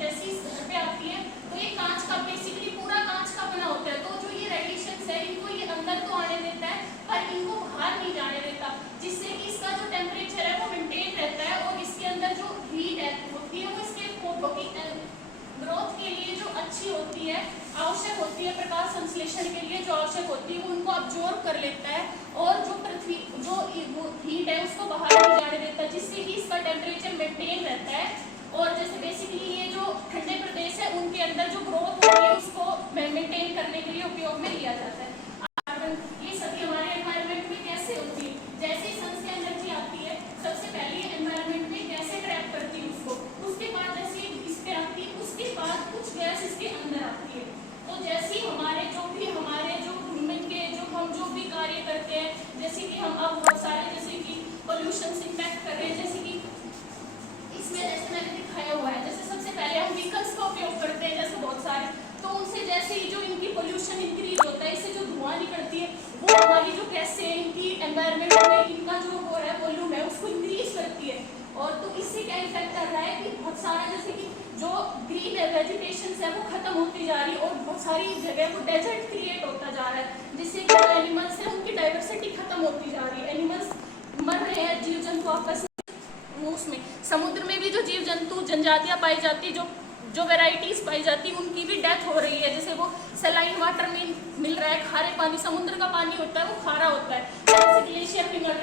जैसी घर पे आती है तो ये कांच का बेसिकली पूरा कांच का बना होता है, तो जो ये रेडिएशन है इनको ये अंदर तो आने देता है पर इनको बाहर नहीं जाने देता, जिससे कि इसका जो टेम्परेचर है वो मेंटेन रहता है और इसके अंदर जो हीट होती है वो इसके पौधों की ग्रोथ के लिए जो अच्छी होती है, आवश्यक होती है, प्रकाश संश्लेषण के लिए जो आवश्यक होती है वो उनको अब्जॉर्ब कर लेता है और जो पृथ्वी जो हीट है उसको बाहर नहीं जाने देता, जिससे कि इसका टेम्परेचर मेंटेन रहता है। और जैसे बेसिकली ये जो ठंडे प्रदेश है उनके अंदर जो ग्रोथ होती है उसको मेंटेन करने के लिए उपयोग में लिया जाता है। कार्बन ये सभी हमारे एनवायरनमेंट में कैसे होती है, जैसे ही सन से एनर्जी आती है सबसे पहले एनवायरनमेंट में कैसे ट्रैप करती है उसको, उसके बाद जैसे इस पे आती है उसके बाद कुछ गैस इसके अंदर आती है। तो जैसे ही हमारे जो ह्यूमन के हम जो भी कार्य करते हैं, जैसे कि हम अब बहुत सारे जैसे कि पोल्यूशन से इम्पैक्ट कर रहे हैं, जैसे कि इसमें जैसे मैंने दिखाया हुआ है, जैसे सबसे पहले हम व्हीकल्स का उपयोग करते हैं जैसे बहुत सारे, तो उनसे जैसे ही जो इनकी पोल्यूशन इंक्रीज होता है, इससे जो धुआं निकलती है वो हमारी जो गैसें इनकी एनवायरनमेंट में इनका जो वो है वॉल्यूम है उसको इंक्रीज करती है। और तो इससे क्या इफेक्ट कर रहा है कि बहुत सारा जैसे कि जो ग्रीन वेजिटेशन है वो खत्म होती जा रही है और बहुत सारी जगह वो डेजर्ट क्रिएट होता जा रहा है, जिससे कि जो एनिमल्स है उनकी डाइवर्सिटी खत्म होती जा रही है, एनिमल्स मर रहे हैं, जीव जंतु आपस में, उसमें समुद्र में भी जो जीव जंतु जनजातियां पाई जाती है, जो वेराइटीज पाई जाती है उनकी भी डेथ हो रही है। जैसे वो सलाइन वाटर में मिल रहा है, खारे पानी, समुद्र का पानी होता है वो खारा होता है, जैसे ग्लेशियर पिघल